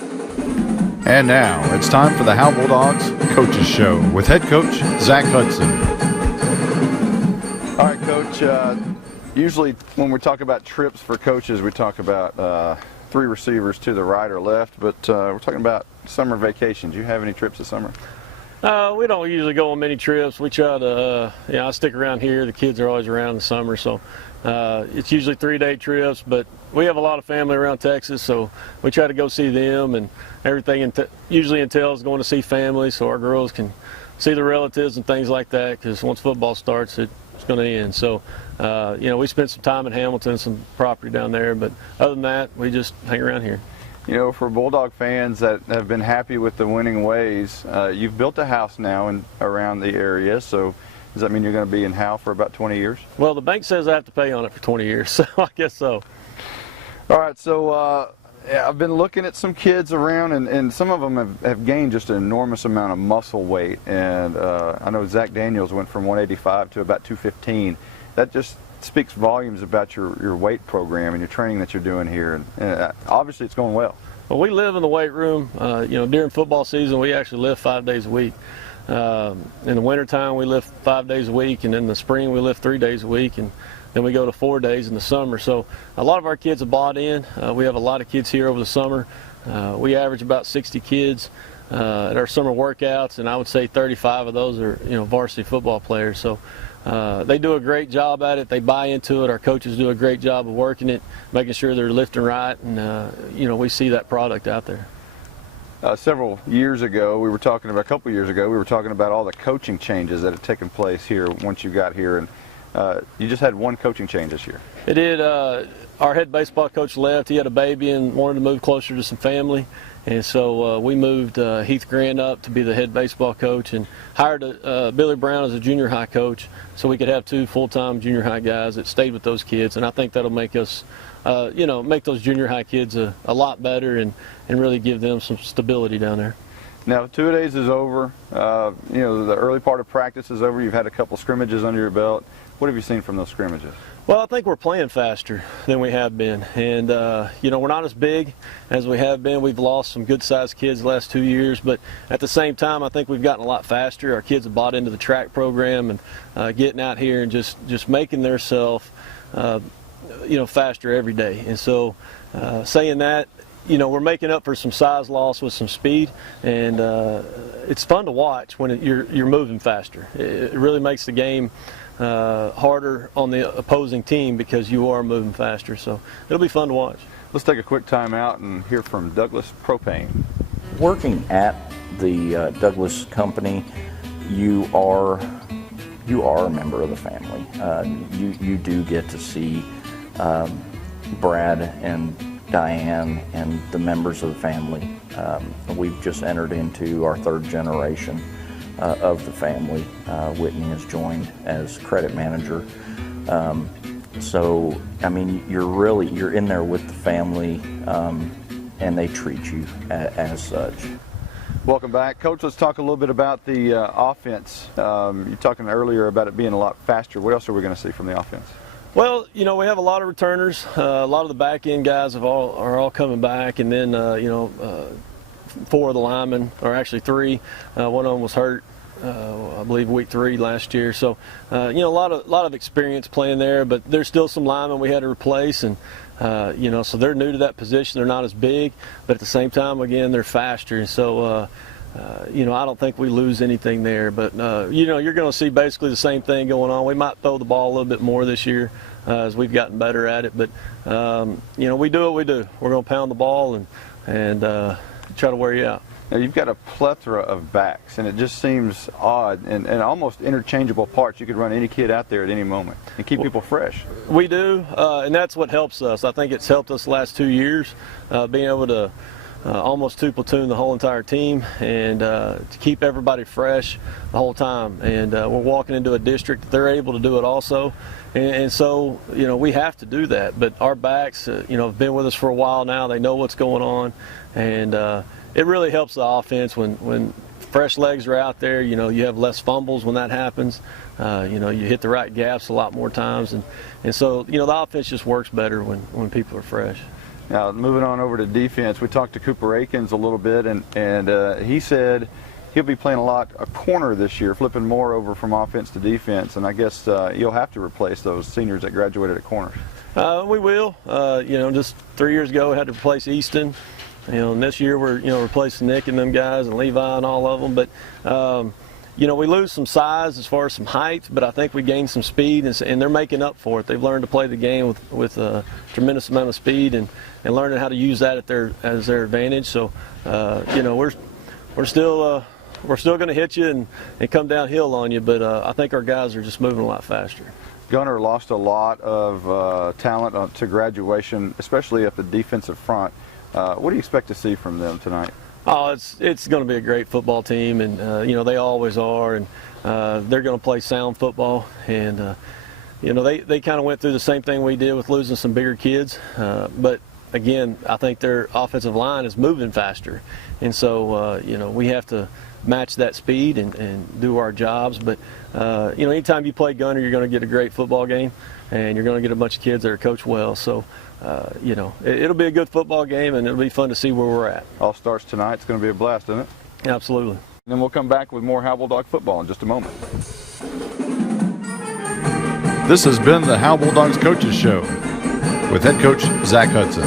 And now it's time for the Howe Bulldogs Coaches Show with head coach Zack Hudson. All right, Coach. Usually when we talk about trips for coaches, we talk about 3 receivers to the right or left, but we're talking about summer vacations. Do you have any trips this summer? We don't usually go on many trips. We try to, I stick around here. The kids are always around in the summer, so it's usually 3-day trips, but we have a lot of family around Texas, so we try to go see them, and everything usually entails going to see family so our girls can see the relatives and things like that, because once football starts, it's going to end. So, we spent some time in Hamilton, some property down there, but other than that, we just hang around here. You know, for Bulldog fans that have been happy with the winning ways, you've built a house now around the area, so does that mean you're going to be in Howe for about 20 years? Well, the bank says I have to pay on it for 20 years, so I guess so. All right, so I've been looking at some kids around, and some of them have gained just an enormous amount of muscle weight, and I know Zach Daniels went from 185 to about 215. That just speaks volumes about your weight program and your training that you're doing here, and obviously it's going well. Well, we live in the weight room. During football season, we actually lift 5 days a week. In the wintertime, we lift 5 days a week, and in the spring, we lift 3 days a week, and then we go to 4 days in the summer. So a lot of our kids have bought in. We have a lot of kids here over the summer. We average about 60 kids at our summer workouts, and I would say 35 of those are varsity football players. So they do a great job at it. They buy into it. Our coaches do a great job of working it, making sure they're lifting right, and we see that product out there. Several years ago, a couple years ago, we were talking about all the coaching changes that had taken place here once you got here, and you just had one coaching change this year. It did. Our head baseball coach left. He had a baby and wanted to move closer to some family. And so we moved Heath Grant up to be the head baseball coach and hired Billy Brown as a junior high coach so we could have 2 full-time junior high guys that stayed with those kids. And I think that'll make us, make those junior high kids a lot better and really give them some stability down there. Now, 2 days is over. The early part of practice is over. You've had a couple scrimmages under your belt. What have you seen from those scrimmages? Well, I think we're playing faster than we have been, and we're not as big as we have been. We've lost some good-sized kids the last 2 years, but at the same time, I think we've gotten a lot faster. Our kids have bought into the track program and getting out here and just making themselves, faster every day. And so, saying that, we're making up for some size loss with some speed, and it's fun to watch when you're moving faster. It really makes the game harder on the opposing team because you are moving faster. So it'll be fun to watch. Let's take a quick time out and hear from Douglas Propane. Working at the Douglas company, you are a member of the family. You do get to see Brad and Diane and the members of the family. We've just entered into our 3rd generation of the family. Whitney has joined as credit manager. So, I mean, you're in there with the family, and they treat you as such. Welcome back. Coach, let's talk a little bit about the offense. You're talking earlier about it being a lot faster. What else are we going to see from the offense? Well, we have a lot of returners. A lot of the back-end guys are all coming back, and then, 4 of the linemen, or actually 3. One of them was hurt, I believe, week 3 last year. So, a lot of experience playing there, but there's still some linemen we had to replace, and so they're new to that position. They're not as big, but at the same time, again, they're faster. And so, I don't think we lose anything there. But you're going to see basically the same thing going on. We might throw the ball a little bit more this year as we've gotten better at it. But we do what we do. We're going to pound the ball and try to wear you out. Now, you've got a plethora of backs, and it just seems odd and almost interchangeable parts. You could run any kid out there at any moment and keep people fresh. We do, and that's what helps us. I think it's helped us the last 2 years, being able to almost 2 platoon the whole entire team and to keep everybody fresh the whole time. And we're walking into a district that they're able to do it also. And so, we have to do that. But our backs, have been with us for a while now. They know what's going on. And it really helps the offense when fresh legs are out there. You have less fumbles when that happens. You hit the right gaps a lot more times. And so, the offense just works better when people are fresh. Now, moving on over to defense, we talked to Cooper Akins a little bit, and he said he'll be playing a corner this year, flipping more over from offense to defense, and I guess you'll have to replace those seniors that graduated at corners. We will. Just 3 years ago we had to replace Easton. And this year we're replacing Nick and them guys and Levi and all of them. But we lose some size as far as some height, but I think we gain some speed, and they're making up for it. They've learned to play the game with a tremendous amount of speed and learning how to use that as their advantage. So we're still going to hit you and come downhill on you, but I think our guys are just moving a lot faster. Gunter lost a lot of talent to graduation, especially at the defensive front. What do you expect to see from them tonight? Oh, it's going to be a great football team, and they always are, and they're going to play sound football, and they kind of went through the same thing we did with losing some bigger kids, but again, I think their offensive line is moving faster, and so we have to match that speed and do our jobs. But anytime you play Gunter, you're going to get a great football game, and you're going to get a bunch of kids that are coached well. So it'll be a good football game, and it'll be fun to see where we're at. All starts tonight. It's going to be a blast, isn't it? Absolutely. And then we'll come back with more Howe Bulldog football in just a moment. This has been the Howe Bulldogs Coaches Show with head coach Zack Hudson.